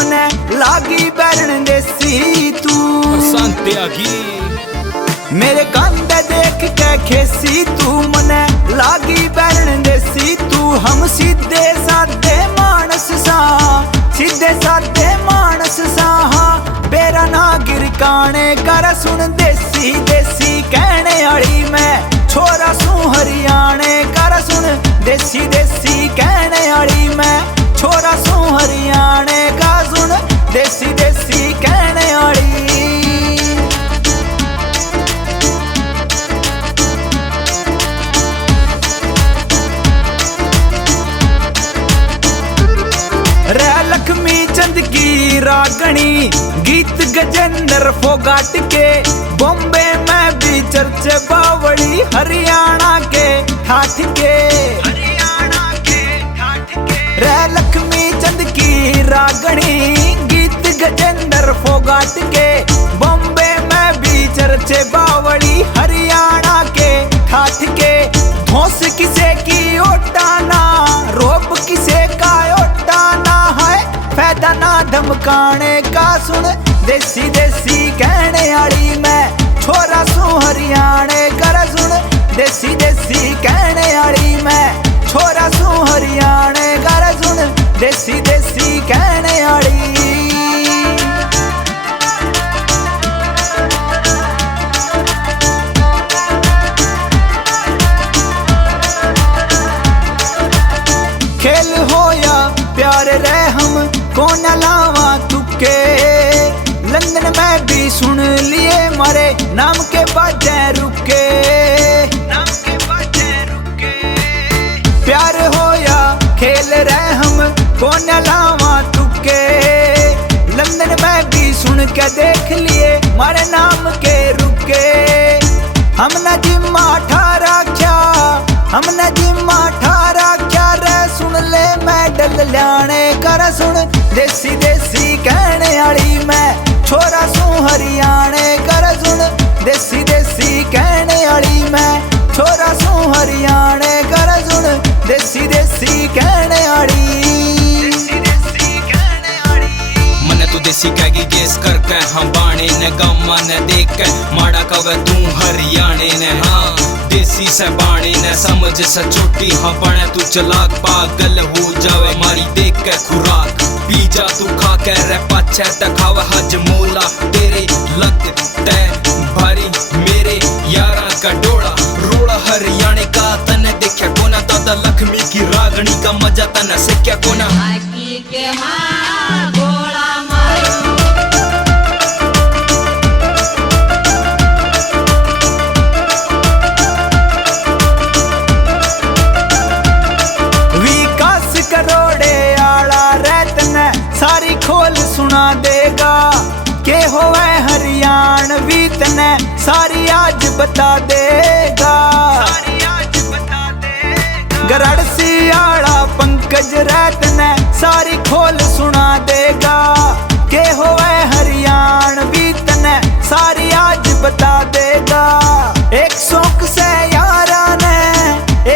मने लागी बैरण देसी तू बरसांते आगी मेरे कांदे देख के खेसी तू मने लागी बैरण देसी तू हम सीधे साधे मानस सा सीधे साधे मानस सा बेरा ना गिरकाने कर सुन देसी देसी कहने आली मैं छोरा सू हरियाणे कर सुन देसी देसी कहने आली मैं छोरा सू हरियाणे का सुन देसी देसी कहने आली रे लक्ष्मी चंद की रागणी गीत गजेंद्र फोगाट के बॉम्बे में भी चर्चे बावड़ी हरियाणा के ठाठ के रे लक्ष्मी चंद की रागणी गीत गजेंद्र फोगाट के बॉम्बे में भी चर्चे बावड़ी हरियाणा के ठाठ के धौस किसे की ओटाना रोब किसे का ओटाना है फायदा ना धमकाने का सुन देसी देसी कहने आली मैं छोरा सू हरियाणे कर सुन देसी देसी कहने आली मैं छोरा सू हरियाणे कर सुन देसी देसी कहने आली खेल हो या प्यार रहे हम कौन लावा तुके लंदन में भी सुन लिए मारे नाम के बाजे रुके प्यार हो या खेल रहे हम कौन लावा तुके लंदन में भी सुन के देख लिए मारे नाम के रुके हमने जिम्मा ठारा क्या हमने जिम्मा ठारा क्या रे सुन ले मेडल ल्याणे कर सुन देसी देसी कहने आली मैं छोरा सू हरियाणे कर सुन देसी देसी कहने आली मैं छोरा सू हरियाणे कर सुन देसी देसी कहने आली मने तू देसी कहेगी गेस करके हम बाणे ने गम्मा ने देख के माड़ा कवे तू हरियाणे ने हाँ देसी से बाणी ने समझ से छोटी हाँ बने तू चलाक पागल हो जावे मारी देख के खुराक पी जा तू खा के रे पाछे दिखावे हज मोला तेरे लग ते भारी मेरे यारा का डोला रोड़ा हरियाणे का तने देखे कोना दादा लक्ष्मी की रागणी का मजा तने से क्या कोना करोड़े आला रतन सारी खोल सुना देगा के होवे हरियाणवी तने सारी आज बता देगा गरड़सी आला पंकज रतन सारी खोल सुना देगा के होवे हरियाणवी तने सारी आज बता देगा एक शौक से यारा ने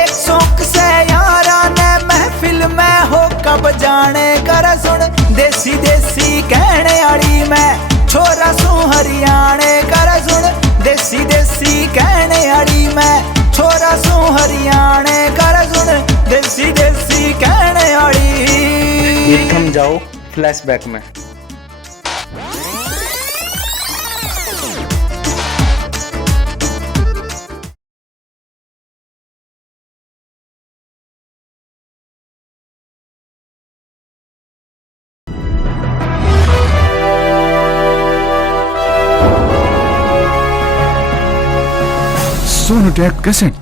एक शौक से यारा ने महफिल में हो कब जाने कर सुन देसी देसी कहने आली मैं छोरा सू हरियाणे कर सुन देसी देसी कहने आली मैं छोरा सू हरियाणे कर सुन देसी देसी कहने आली थम जाओ फ्लैशबैक में सोनोटेक कैसेट